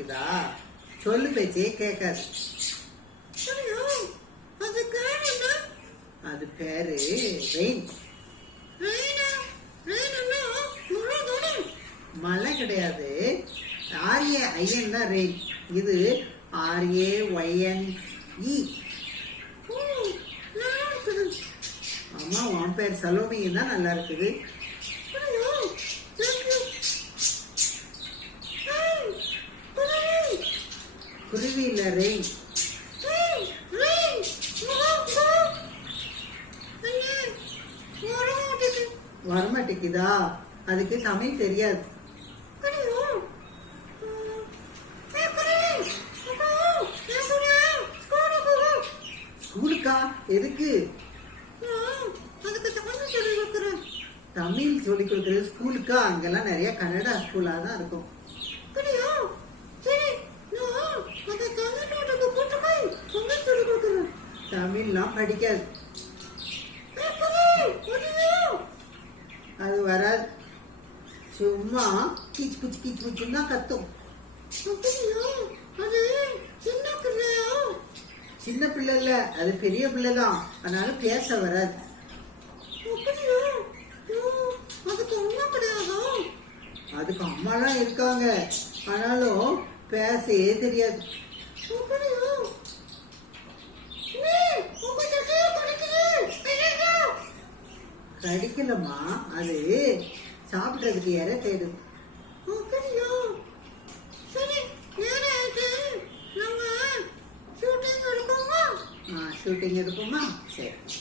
மாட்டேங்குதா? சொல்லு பேச்சே கேட்காது. அது பேரு ரெயின். மழை கிடையாது, RAIN தான் ரெயின். இது RAYNE. ஆமா, உன் பேர் சலோமி தான் நல்லா இருக்குது. குருவி இல்ல, ரெயின். வரமாட்டேங்குதா? அதுக்கு தமிழ் தெரியாது. ஸ்கூலுக்கா? எதுக்கு? தமிழ் சொல்லி கொடுக்கறது ஸ்கூலுக்கா? அங்கெல்லாம் நிறைய கன்னடா ஸ்கூலா தான் இருக்கும். தமிழ்லாம் படிக்காது, அது வராது. சும்மா கீச்சு குச்சி கீச்சு குச்சின்னு தான் கத்தும். சின்ன பிள்ளை இல்ல, அது பெரிய பிள்ளைதான், அதனால பேச வராது. அதுக்கு அம்மாலாம் இருக்காங்க, ஆனாலும் பேசவே தெரியாது. கடிக்கலமா, அது சாப்பிடுறதுக்கு யார தேடும். ஷூட்டிங் எடுப்போமா? சரி.